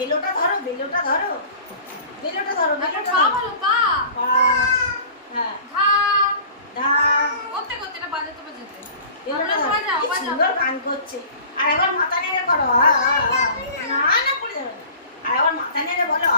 বেলোটা ধরো বেলোটা ধরো বেলোটা ধরো বেলোটা পা বলো পা পা হ্যাঁ ধা ধা করতে করতে এটা বাজাতে বাজাতে বেলোটা আমরা বাজাও কি বাজাও সুন্দর গান করছে আর একবার মাথা নেড়ে করো না না পড়ে যাবে আর একবার মাথা নেড়ে বলো